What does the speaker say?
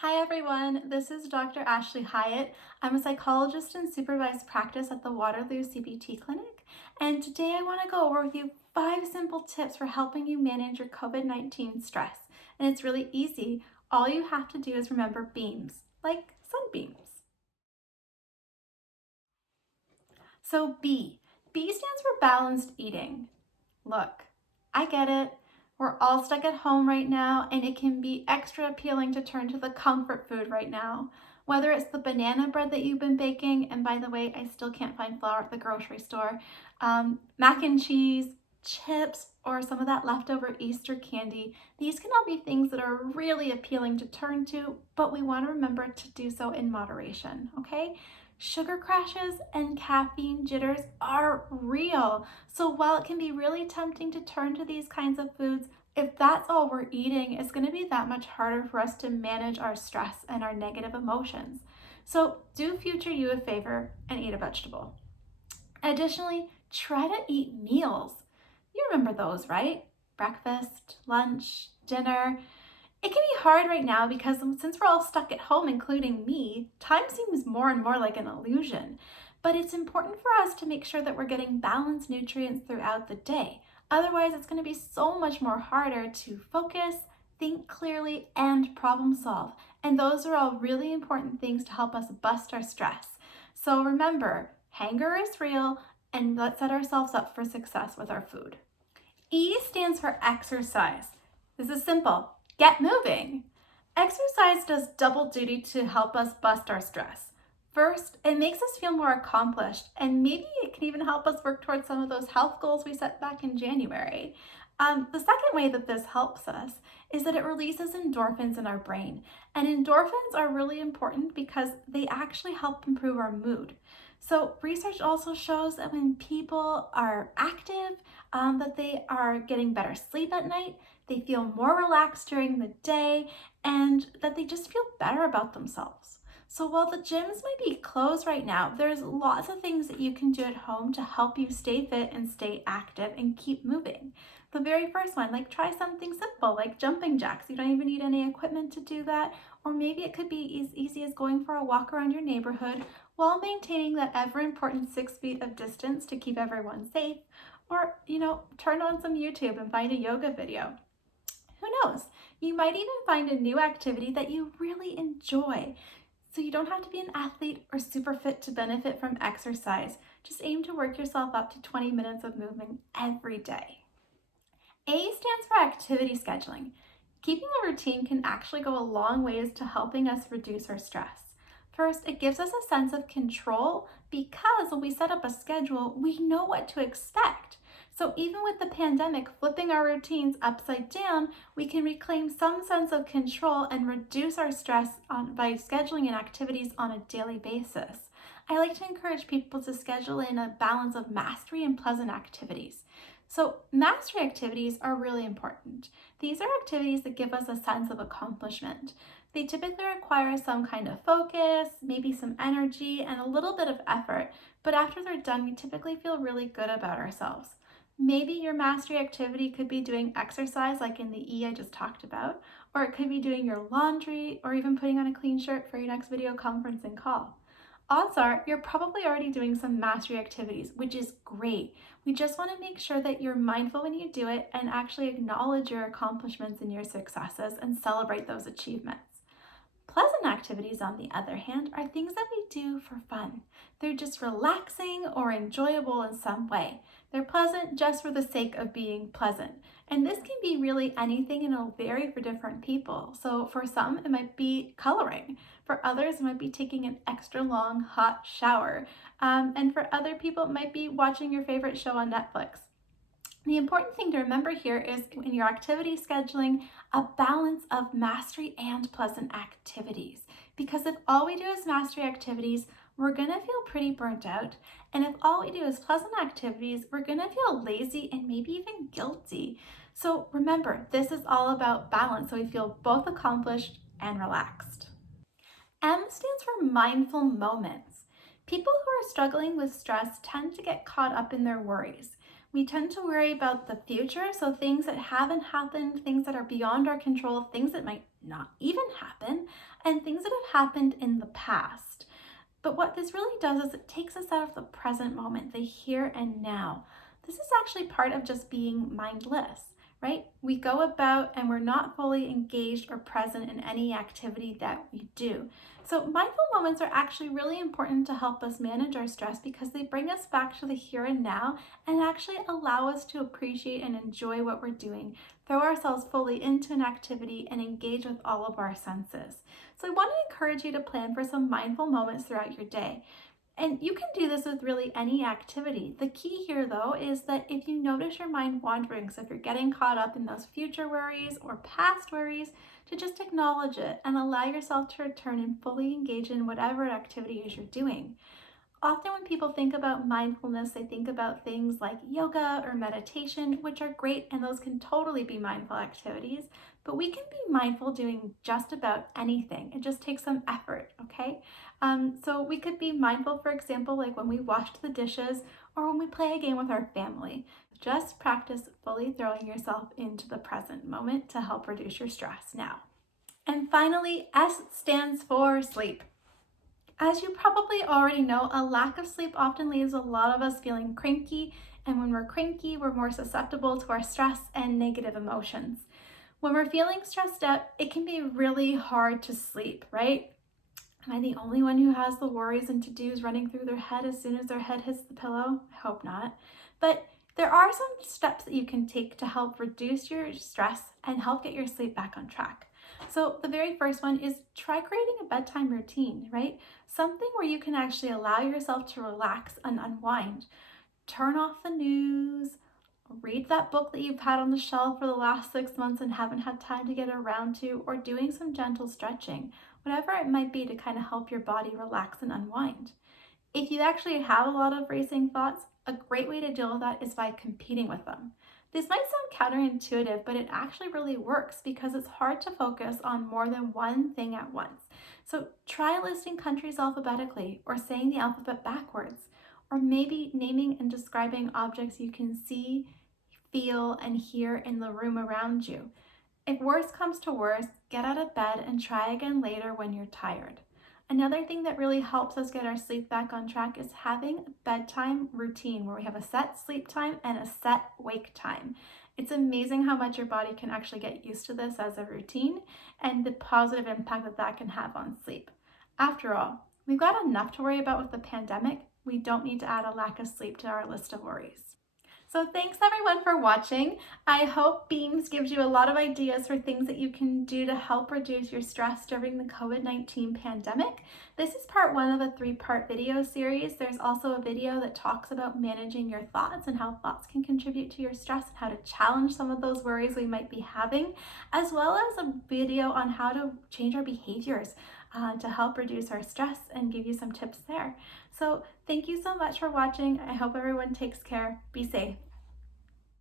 Hi everyone, this is Dr. Ashley Hyatt. I'm a psychologist in supervised practice at the Waterloo CBT Clinic, and today I want to go over with you 5 simple tips for helping you manage your COVID-19 stress. And it's really easy. All you have to do is remember beams, like sunbeams. So B stands for balanced eating. Look, I get it. We're all stuck at home right now, and it can be extra appealing to turn to the comfort food right now. Whether it's the banana bread that you've been baking, and by the way, I still can't find flour at the grocery store, mac and cheese, chips, or some of that leftover Easter candy, these can all be things that are really appealing to turn to, but we want to remember to do so in moderation, okay? Sugar crashes and caffeine jitters are real. So while it can be really tempting to turn to these kinds of foods, if that's all we're eating, it's going to be that much harder for us to manage our stress and our negative emotions. So do future you a favor and eat a vegetable. Additionally, try to eat meals. You remember those, right? Breakfast, lunch, dinner. It can be hard right now because since we're all stuck at home, including me, time seems more and more like an illusion. But it's important for us to make sure that we're getting balanced nutrients throughout the day. Otherwise, it's going to be so much more harder to focus, think clearly, and problem solve. And those are all really important things to help us bust our stress. So remember, hunger is real, and let's set ourselves up for success with our food. E stands for exercise. This is simple. Get moving. Exercise does double duty to help us bust our stress. First, it makes us feel more accomplished, and maybe it can even help us work towards some of those health goals we set back in January. The second way that this helps us is that it releases endorphins in our brain. And endorphins are really important because they actually help improve our mood. So research also shows that when people are active, that they are getting better sleep at night, they feel more relaxed during the day, and that they just feel better about themselves. So while the gyms might be closed right now, there's lots of things that you can do at home to help you stay fit and stay active and keep moving. The very first one, like try something simple like jumping jacks. You don't even need any equipment to do that. Or maybe it could be as easy as going for a walk around your neighborhood while maintaining that ever important 6 feet of distance to keep everyone safe. Or, turn on some YouTube and find a yoga video. Who knows? You might even find a new activity that you really enjoy. So you don't have to be an athlete or super fit to benefit from exercise. Just aim to work yourself up to 20 minutes of movement every day. A stands for activity scheduling. Keeping a routine can actually go a long ways to helping us reduce our stress. First, it gives us a sense of control because when we set up a schedule, we know what to expect. So even with the pandemic flipping our routines upside down, we can reclaim some sense of control and reduce our stress by scheduling in activities on a daily basis. I like to encourage people to schedule in a balance of mastery and pleasant activities. So mastery activities are really important. These are activities that give us a sense of accomplishment. They typically require some kind of focus, maybe some energy, and a little bit of effort, but after they're done, we typically feel really good about ourselves. Maybe your mastery activity could be doing exercise like in the E I just talked about, or it could be doing your laundry, or even putting on a clean shirt for your next video conferencing call. Odds are you're probably already doing some mastery activities, which is great. We just want to make sure that you're mindful when you do it and actually acknowledge your accomplishments and your successes and celebrate those achievements. Pleasant activities, on the other hand, are things that we do for fun. They're just relaxing or enjoyable in some way. They're pleasant just for the sake of being pleasant. And this can be really anything and it'll vary for different people. So for some, it might be coloring. For others, it might be taking an extra long hot shower. And for other people, it might be watching your favorite show on Netflix. The important thing to remember here is in your activity scheduling, a balance of mastery and pleasant activities. Because if all we do is mastery activities, we're going to feel pretty burnt out. And if all we do is pleasant activities, we're going to feel lazy and maybe even guilty. So remember, this is all about balance so we feel both accomplished and relaxed. M stands for mindful moments. People who are struggling with stress tend to get caught up in their worries. We tend to worry about the future, so things that haven't happened, things that are beyond our control, things that might not even happen. and things that have happened in the past. But what this really does is it takes us out of the present moment, the here and now. This is actually part of just being mindless, right? We go about and we're not fully engaged or present in any activity that we do. So mindful moments are actually really important to help us manage our stress because they bring us back to the here and now and actually allow us to appreciate and enjoy what we're doing, throw ourselves fully into an activity, and engage with all of our senses. So I want to encourage you to plan for some mindful moments throughout your day. And you can do this with really any activity. The key here, though, is that if you notice your mind wandering, so if you're getting caught up in those future worries or past worries, to just acknowledge it and allow yourself to return and fully engage in whatever activity is you're doing. Often when people think about mindfulness, they think about things like yoga or meditation, which are great and those can totally be mindful activities, but we can be mindful doing just about anything. It just takes some effort, okay? So we could be mindful, for example, like when we wash the dishes or when we play a game with our family. Just practice fully throwing yourself into the present moment to help reduce your stress now. And finally, S stands for sleep. As you probably already know, a lack of sleep often leaves a lot of us feeling cranky, and when we're cranky, we're more susceptible to our stress and negative emotions. When we're feeling stressed out, it can be really hard to sleep, right? Am I the only one who has the worries and to-dos running through their head as soon as their head hits the pillow? I hope not. But there are some steps that you can take to help reduce your stress and help get your sleep back on track. So the very first one is try creating a bedtime routine, right? Something where you can actually allow yourself to relax and unwind. Turn off the news, read that book that you've had on the shelf for the last 6 months and haven't had time to get around to, or doing some gentle stretching, whatever it might be to kind of help your body relax and unwind. If you actually have a lot of racing thoughts, a great way to deal with that is by competing with them. This might sound counterintuitive, but it actually really works because it's hard to focus on more than one thing at once. So try listing countries alphabetically or saying the alphabet backwards, or maybe naming and describing objects you can see, feel, and hear in the room around you. If worse comes to worse, get out of bed and try again later when you're tired. Another thing that really helps us get our sleep back on track is having a bedtime routine where we have a set sleep time and a set wake time. It's amazing how much your body can actually get used to this as a routine and the positive impact that that can have on sleep. After all, we've got enough to worry about with the pandemic. We don't need to add a lack of sleep to our list of worries. So thanks everyone for watching. I hope Beams gives you a lot of ideas for things that you can do to help reduce your stress during the COVID-19 pandemic. This is part one of a 3-part video series. There's also a video that talks about managing your thoughts and how thoughts can contribute to your stress and how to challenge some of those worries we might be having, as well as a video on how to change our behaviors to help reduce our stress and give you some tips there. So thank you so much for watching. I hope everyone takes care. Be safe.